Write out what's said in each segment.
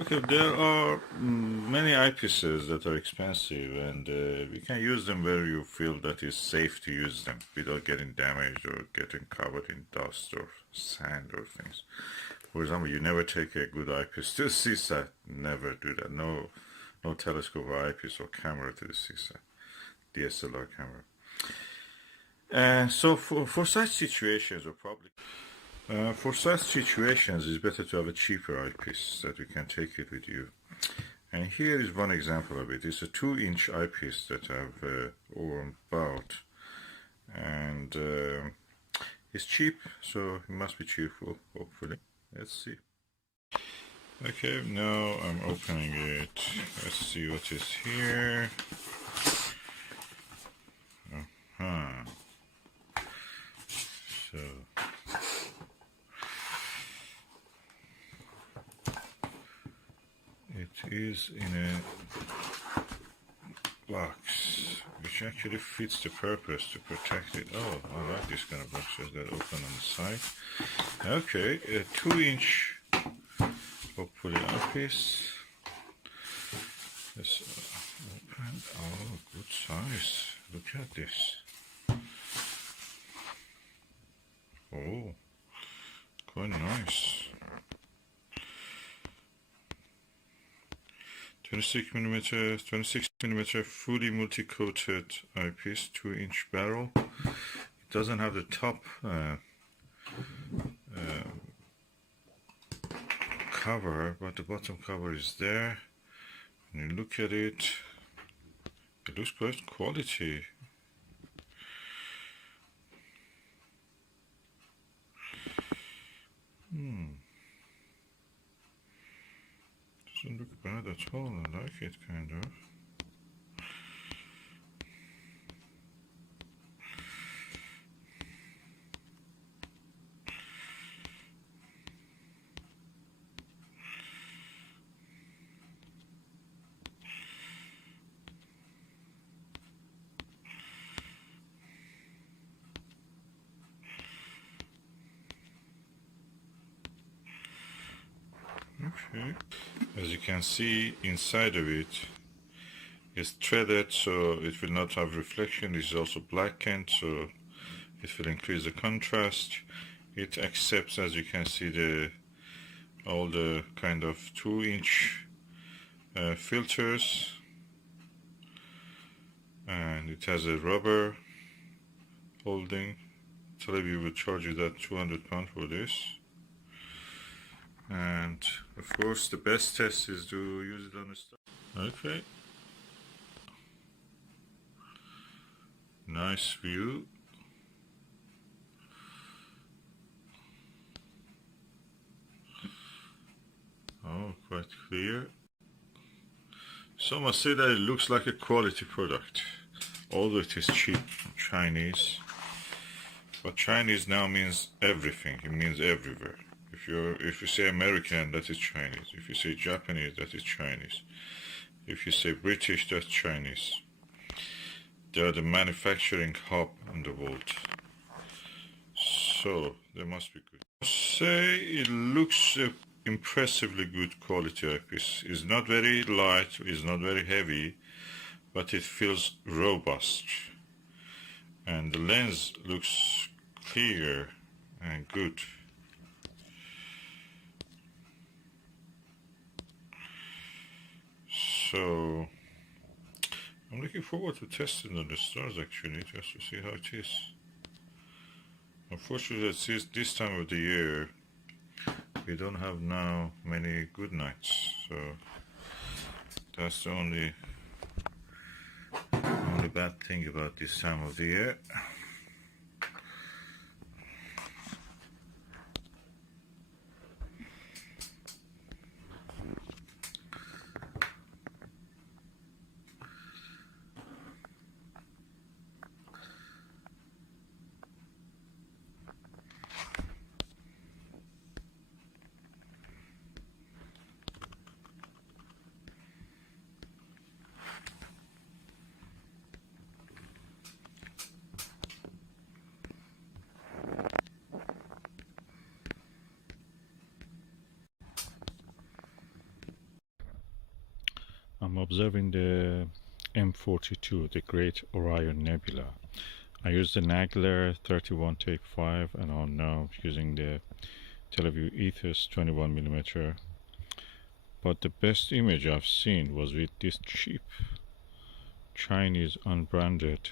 Okay, there are many eyepieces that are expensive, and you can use them where you feel that it's safe to use them without getting damaged or getting covered in dust or sand or things. For example, you never take a good eyepiece to the seaside. Never do that. No, no telescope or eyepiece or camera to the seaside. DSLR camera. And so for such situations, or probably for such situations, it's better to have a cheaper eyepiece that you can take it with you. And here is one example of it. It's a 2-inch eyepiece that I've bought, and it's cheap, so it must be cheerful. Hopefully, let's see. Okay, now I'm opening it. Let's see what is here. So. It is in a box, which actually fits the purpose to protect it. Oh, I like this kind of boxes that open on the side. Okay, a 2-inch, hopefully eyepiece. Let's open. Oh, good size. Look at this. Oh, quite nice. 26mm fully multi-coated eyepiece, 2-inch barrel. It doesn't have the top cover, but the bottom cover is there. When you look at it, it looks quite quality. Doesn't look bad at all. I like it, kind of. Okay. As you can see, inside of it is threaded, so it will not have reflection. It is also blackened, so it will increase the contrast. It accepts, as you can see, all the kind of 2-inch filters, and it has a rubber holding. Televue will charge you that £200 for this. And of course, the best test is to use it on the star. Okay. Nice view. Oh, quite clear. Some must say that it looks like a quality product, although it is cheap, Chinese. But Chinese now means everything. It means everywhere. If you say American, that is Chinese. If you say Japanese, that is Chinese. If you say British, that's Chinese. They are the manufacturing hub in the world. So they must be good. Say it looks impressively good quality eyepiece. It's not very light, it's not very heavy, but it feels robust. And the lens looks clear and good. So I'm looking forward to testing on the stars, actually, just to see how it is. Unfortunately, it's this time of the year we don't have now many good nights, so that's the only bad thing about this time of the year. observing the M42, the Great Orion Nebula. I used the Nagler 31 take 5 and I'm now using the Televue Ethos 21mm. But the best image I've seen was with this cheap Chinese unbranded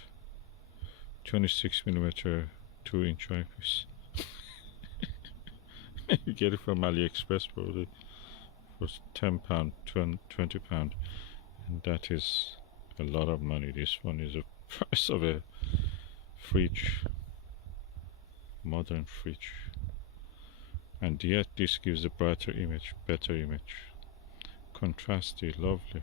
26mm 2-inch eyepiece. You get it from AliExpress probably for £10, £20, and that is a lot of money. This one is the price of a fridge, modern fridge, and yet this gives a brighter image, better image, contrasty, lovely.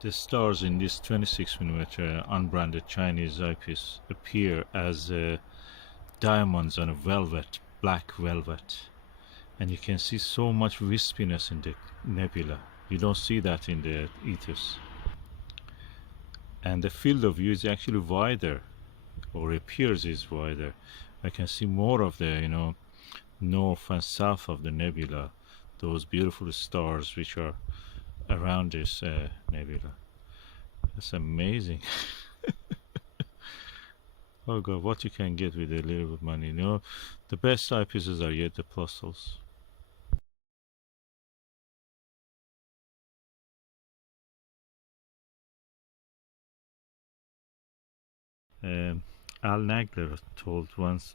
The stars in this 26mm unbranded Chinese eyepiece appear as diamonds on a velvet, black velvet, and you can see so much wispiness in the nebula. You don't see that in the Ethos. And the field of view is actually wider, or appears is wider. I can see more of the north and south of the nebula, those beautiful stars which are around this nebula. That's amazing. Oh god, what you can get with a little bit of money. The best eyepieces are yet the Plusels. Al Nagler told once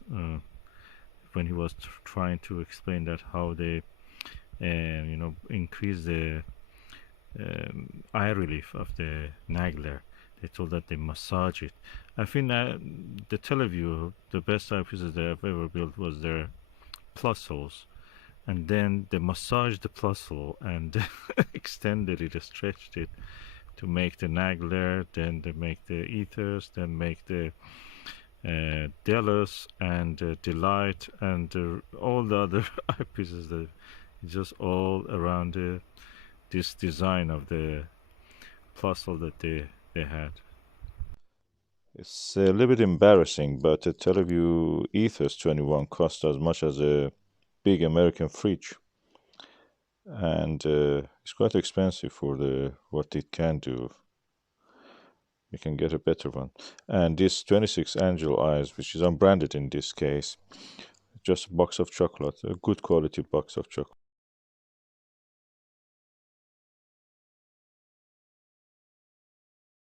when he was trying to explain that how they increase the eye relief of the Nagler. They told that they massage it. I think that the Televue, the best eyepieces they have ever built was their Plusels, and then they massaged the Plusel and extended it, stretched it to make the Nagler, then they make the Ethos, then make the Delos and Delight and all the other eyepieces that just all around this design of the Plusel that they had. It's a little bit embarrassing, but the Televue Ethos 21 cost as much as a big American fridge, and it's quite expensive for what it can do. You can get a better one. And this 26 angel eyes, which is unbranded in this case, just a box of chocolate, a good quality box of chocolate.